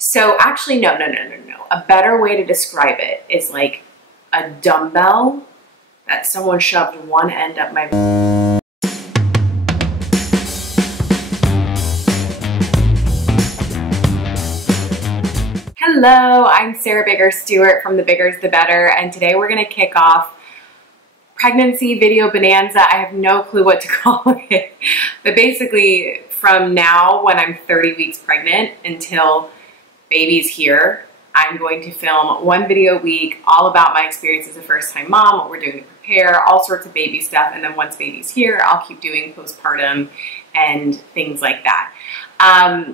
So actually, no. A better way to describe it is like a dumbbell that someone shoved one end up my... Hello, I'm Sarah Biggers-Stewart from the Biggers the Better, and today we're gonna kick off pregnancy video bonanza. I have no clue what to call it, but basically from now when I'm 30 weeks pregnant until baby's here, I'm going to film one video a week all about my experience as a first-time mom, what we're doing to prepare, all sorts of baby stuff, and then once baby's here, I'll keep doing postpartum and things like that.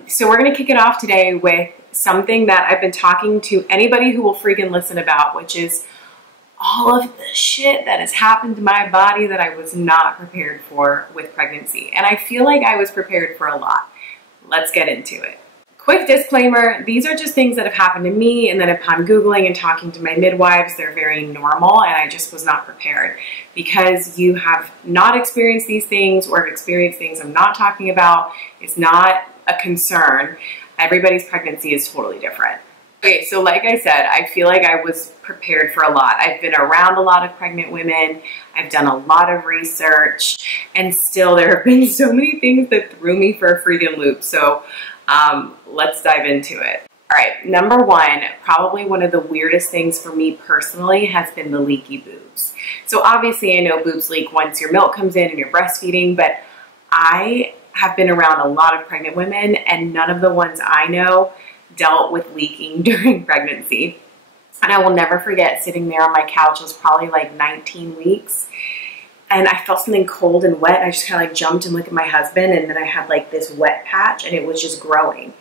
So we're gonna kick it off today with something that I've been talking to anybody who will freaking listen about, which is all of the shit that has happened to my body that I was not prepared for with pregnancy. And I feel like I was prepared for a lot. Let's get into it. Quick disclaimer, these are just things that have happened to me, and then upon Googling and talking to my midwives, they're very normal, and I just was not prepared. Because you have not experienced these things or have experienced things I'm not talking about, it's not a concern. Everybody's pregnancy is totally different. Okay, so like I said, I feel like I was prepared for a lot. I've been around a lot of pregnant women. I've done a lot of research, and still there have been so many things that threw me for a freaking loop. So let's dive into it. All right, number one, probably one of the weirdest things for me personally has been the leaky boobs. So obviously I know boobs leak once your milk comes in and you're breastfeeding, but I have been around a lot of pregnant women, and none of the ones I know dealt with leaking during pregnancy. And I will never forget sitting there on my couch. It was probably like 19 weeks. And I felt something cold and wet. I just kind of like jumped and looked at my husband, and then I had like this wet patch, and it was just growing.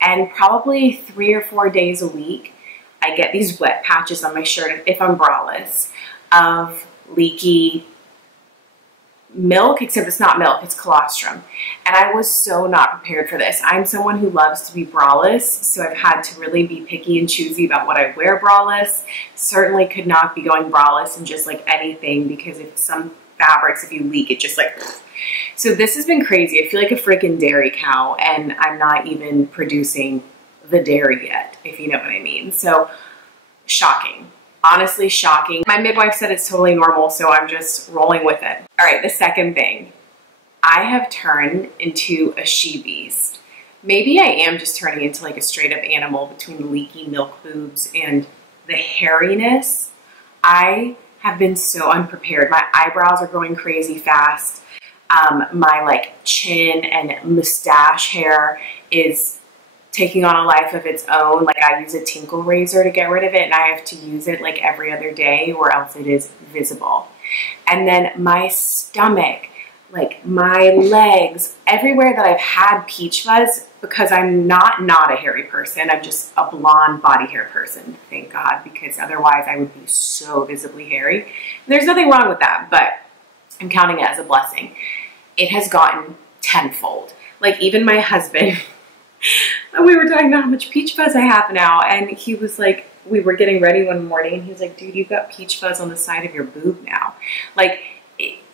And probably 3 or 4 days a week, I get these wet patches on my shirt, if I'm braless, of leaky milk, except it's not milk, it's colostrum. And I was so not prepared for this. I'm someone who loves to be braless, so I've had to really be picky and choosy about what I wear braless. Certainly could not be going braless and just like anything, because if some fabrics, if you leak, it just like... So this has been crazy. I feel like a freaking dairy cow, and I'm not even producing the dairy yet, if you know what I mean. So shocking. Honestly shocking. My midwife said it's totally normal, so I'm just rolling with it. All right, the second thing. I have turned into a she-beast. Maybe I am just turning into like a straight-up animal between the leaky milk boobs and the hairiness. I have been so unprepared. My eyebrows are growing crazy fast. My like chin and mustache hair is taking on a life of its own. Like I use a tinkle razor to get rid of it, and I have to use it like every other day or else it is visible. And then my stomach, like my legs, everywhere that I've had peach fuzz, because I'm not a hairy person, I'm just a blonde body hair person, thank God, because otherwise I would be so visibly hairy. There's nothing wrong with that, but I'm counting it as a blessing. It has gotten tenfold. Like even my husband, we were talking about how much peach fuzz I have now, and he was like, we were getting ready one morning, and he was like, dude, you've got peach fuzz on the side of your boob now. Like,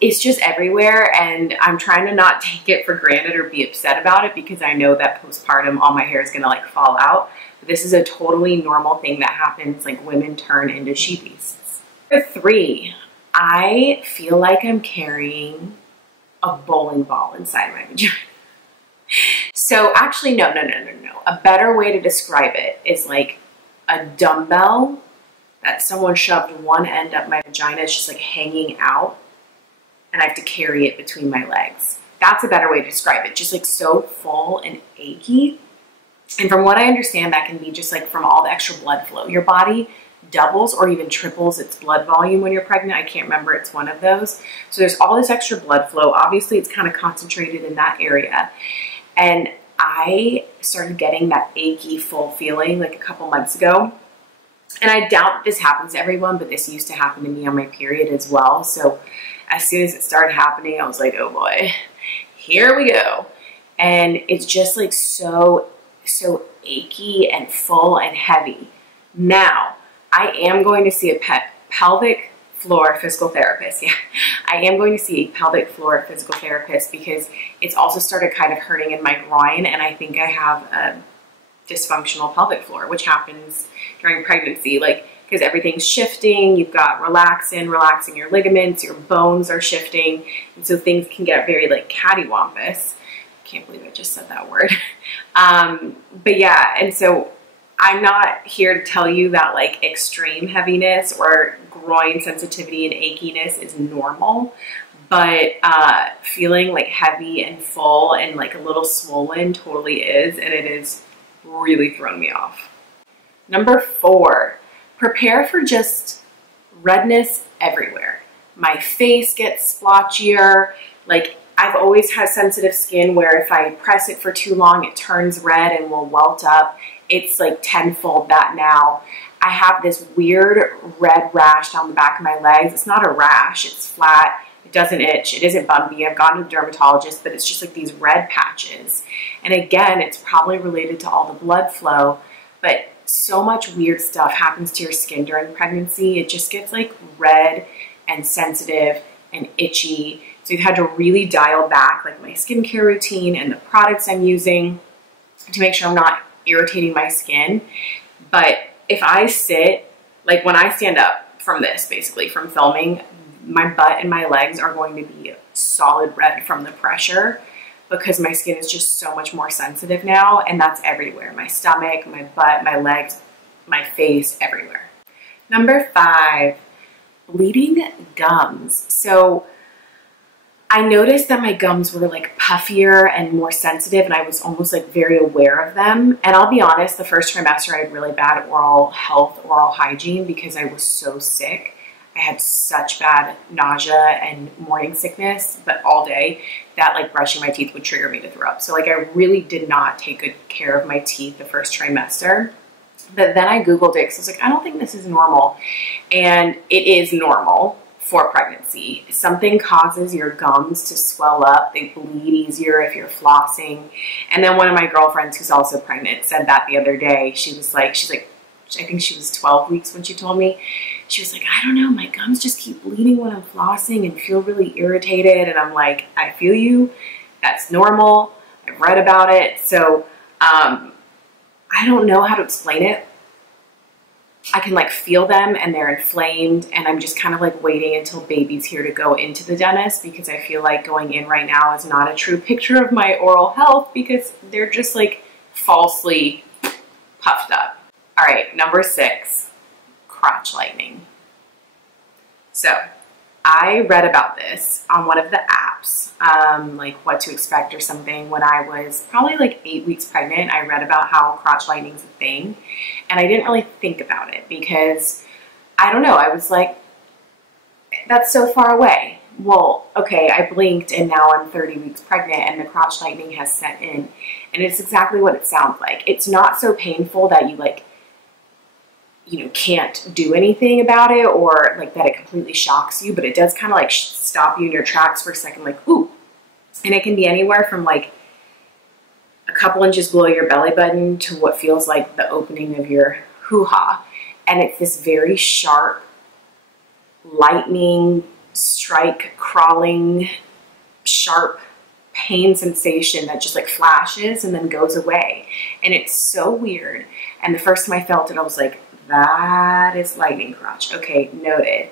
it's just everywhere, and I'm trying to not take it for granted or be upset about it, because I know that postpartum, all my hair is gonna like fall out. But this is a totally normal thing that happens, like women turn into she-beasts. Number 3, I feel like I'm carrying a bowling ball inside my vagina. So actually, no. A better way to describe it is like a dumbbell that someone shoved one end up my vagina. It's just like hanging out, and I have to carry it between my legs. That's a better way to describe it. Just like so full and achy. And from what I understand, that can be just like from all the extra blood flow. Your body doubles or even triples its blood volume when you're pregnant. I can't remember, it's one of those. So there's all this extra blood flow. Obviously, it's kind of concentrated in that area. And I started getting that achy, full feeling like a couple months ago. And I doubt this happens to everyone, but this used to happen to me on my period as well. So as soon as it started happening, I was like, oh boy, here we go. And it's just like so achy and full and heavy. Now, I am going to see a pelvic floor physical therapist. Yeah, I am going to see a pelvic floor physical therapist because it's also started kind of hurting in my groin, and I think I have a dysfunctional pelvic floor, which happens during pregnancy, like, because everything's shifting, you've got relaxing your ligaments, your bones are shifting, and so things can get very like cattywampus. I can't believe I just said that word. But yeah, and so I'm not here to tell you that like extreme heaviness or groin sensitivity and achiness is normal, but feeling like heavy and full and like a little swollen totally is, and it is really thrown me off. Number 4, prepare for just redness everywhere. My face gets splotchier. Like, I've always had sensitive skin where if I press it for too long, it turns red and will welt up. It's like tenfold that now. I have this weird red rash down the back of my legs. It's not a rash, it's flat. It doesn't itch. It isn't bumpy. I've gone to the dermatologist, but it's just like these red patches. And again, it's probably related to all the blood flow, but so much weird stuff happens to your skin during pregnancy. It just gets like red and sensitive and itchy. So we've had to really dial back like my skincare routine and the products I'm using to make sure I'm not irritating my skin. But if I sit, like when I stand up from this, basically from filming, my butt and my legs are going to be solid red from the pressure because my skin is just so much more sensitive now, and that's everywhere. My stomach, my butt, my legs, my face, everywhere. Number 5, bleeding gums. So I noticed that my gums were like puffier and more sensitive, and I was almost like very aware of them. And I'll be honest, the first trimester I had really bad oral health, oral hygiene because I was so sick. I had such bad nausea and morning sickness, but all day that like brushing my teeth would trigger me to throw up. So like I really did not take good care of my teeth the first trimester. But then I Googled it because I was like, I don't think this is normal. And it is normal for pregnancy. Something causes your gums to swell up. They bleed easier if you're flossing. And then one of my girlfriends who's also pregnant said that the other day. She's like, I think she was 12 weeks when she told me. She was like, I don't know, my gums just keep bleeding when I'm flossing and feel really irritated. And I'm like, I feel you. That's normal. I've read about it. So I don't know how to explain it. I can like feel them and they're inflamed, and I'm just kind of like waiting until baby's here to go into the dentist because I feel like going in right now is not a true picture of my oral health because they're just like falsely puffed up. All right, number 6. Crotch lightning. So I read about this on one of the apps, like What to Expect or something, when I was probably like 8 weeks pregnant. I read about how crotch lightning is a thing, and I didn't really think about it because I don't know, I was like, that's so far away. Well, okay, I blinked and now I'm 30 weeks pregnant and the crotch lightning has set in, and it's exactly what it sounds like. It's not so painful that you like, you know, can't do anything about it or like that it completely shocks you, but it does kind of like stop you in your tracks for a second, like, ooh. And it can be anywhere from like a couple inches below your belly button to what feels like the opening of your hoo-ha. And it's this very sharp, lightning strike, crawling, sharp pain sensation that just like flashes and then goes away. And it's so weird. And the first time I felt it, I was like, that is lightning crotch. Okay, noted.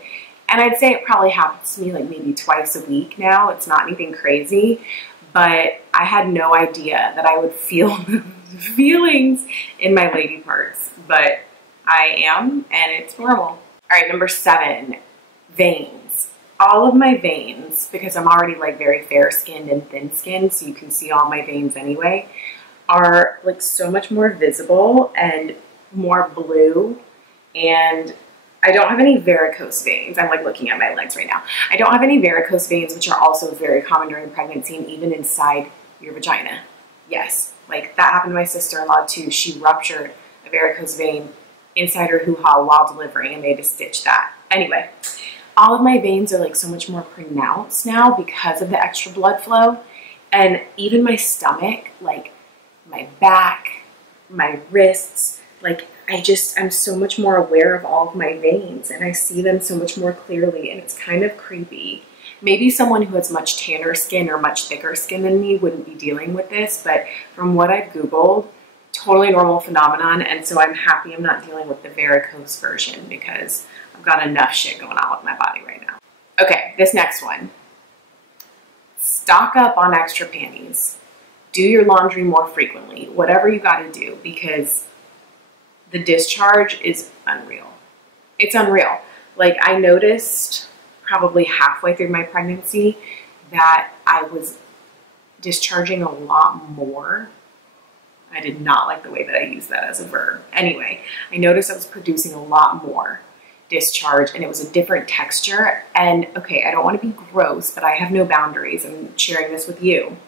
And I'd say it probably happens to me like maybe twice a week now. It's not anything crazy, but I had no idea that I would feel feelings in my lady parts, but I am, and it's normal. All right, number 7, veins. All of my veins, because I'm already like very fair skinned and thin skinned, so you can see all my veins anyway, are like so much more visible and more blue. And I don't have any varicose veins. I'm like looking at my legs right now. I don't have any varicose veins, which are also very common during pregnancy and even inside your vagina. Yes, like that happened to my sister-in-law too. She ruptured a varicose vein inside her hoo-ha while delivering, and they had to stitch that. Anyway, all of my veins are like so much more pronounced now because of the extra blood flow. And even my stomach, like my back, my wrists, like I'm so much more aware of all of my veins and I see them so much more clearly, and it's kind of creepy. Maybe someone who has much tanner skin or much thicker skin than me wouldn't be dealing with this, but from what I've Googled, totally normal phenomenon, and so I'm happy I'm not dealing with the varicose version because I've got enough shit going on with my body right now. Okay, this next one. Stock up on extra panties. Do your laundry more frequently, whatever you gotta do, because the discharge is unreal. It's unreal. Like, I noticed probably halfway through my pregnancy that I was discharging a lot more. I did not like the way that I used that as a verb. Anyway, I noticed I was producing a lot more discharge, and it was a different texture. And okay, I don't want to be gross, but I have no boundaries. I'm sharing this with you.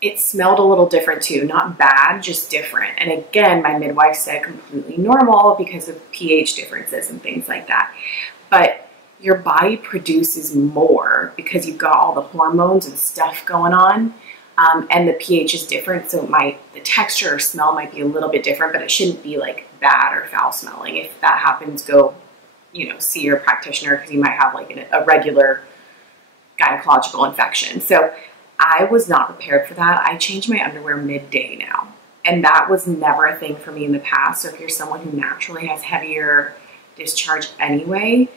It smelled a little different too, not bad, just different. And again, my midwife said completely normal because of pH differences and things like that. But your body produces more because you've got all the hormones and stuff going on. And the pH is different, so the texture or smell might be a little bit different, but it shouldn't be like bad or foul smelling. If that happens, go, see your practitioner, because you might have like a regular gynecological infection. So I was not prepared for that. I change my underwear midday now, and that was never a thing for me in the past. So if you're someone who naturally has heavier discharge anyway,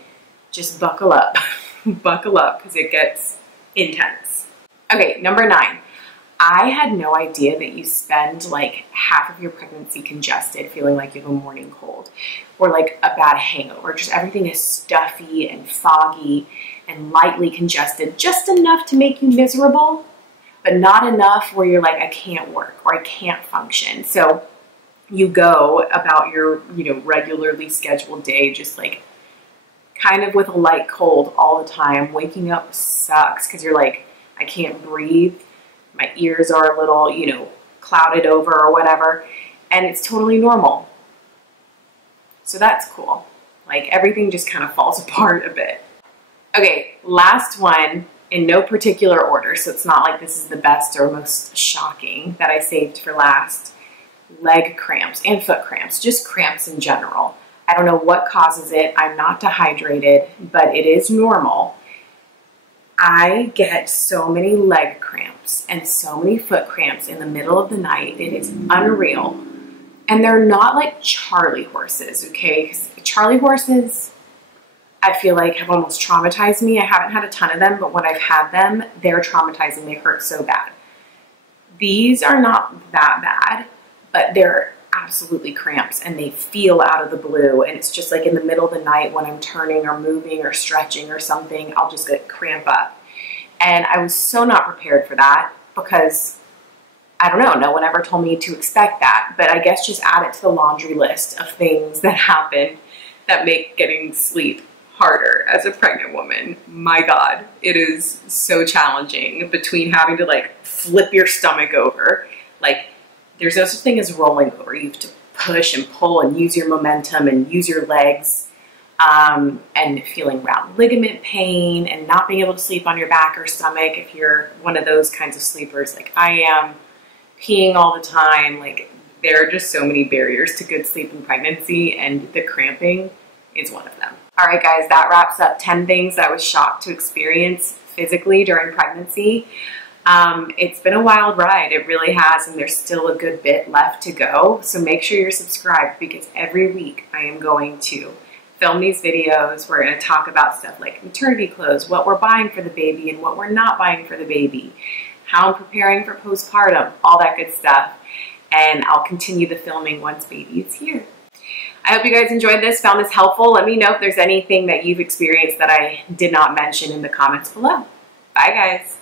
just buckle up, buckle up, because it gets intense. Okay, number 9. I had no idea that you spend like half of your pregnancy congested, feeling like you have a morning cold or like a bad hangover. Just everything is stuffy and foggy and lightly congested, just enough to make you miserable, but not enough where you're like, I can't work or I can't function. So you go about your, regularly scheduled day, just like kind of with a light cold all the time. Waking up sucks because you're like, I can't breathe. My ears are a little, clouded over or whatever, and it's totally normal. So that's cool. Like, everything just kind of falls apart a bit. Okay, last one in no particular order, so it's not like this is the best or most shocking that I saved for last. Leg cramps and foot cramps, just cramps in general. I don't know what causes it. I'm not dehydrated, but it is normal. I get so many leg cramps and so many foot cramps in the middle of the night. It is unreal. And they're not like Charlie horses, okay? 'Cause Charlie horses, I feel like, have almost traumatized me. I haven't had a ton of them, but when I've had them, they're traumatizing. They hurt so bad. These are not that bad, but they're absolutely cramps, and they feel out of the blue, and it's just like in the middle of the night when I'm turning or moving or stretching or something, I'll just get cramp up. And I was so not prepared for that because, I don't know, no one ever told me to expect that, but I guess just add it to the laundry list of things that happen that make getting sleep harder as a pregnant woman. My God, it is so challenging between having to like flip your stomach over, like, there's no such thing as rolling over. You have to push and pull and use your momentum and use your legs, and feeling round ligament pain and not being able to sleep on your back or stomach if you're one of those kinds of sleepers like I am, peeing all the time. Like, there are just so many barriers to good sleep in pregnancy, and the cramping is one of them. All right, guys, that wraps up 10 things I was shocked to experience physically during pregnancy. It's been a wild ride. It really has, and there's still a good bit left to go. So make sure you're subscribed, because every week I am going to film these videos. We're going to talk about stuff like maternity clothes, what we're buying for the baby and what we're not buying for the baby, how I'm preparing for postpartum, all that good stuff. And I'll continue the filming once baby is here. I hope you guys enjoyed this, found this helpful. Let me know if there's anything that you've experienced that I did not mention in the comments below. Bye, guys.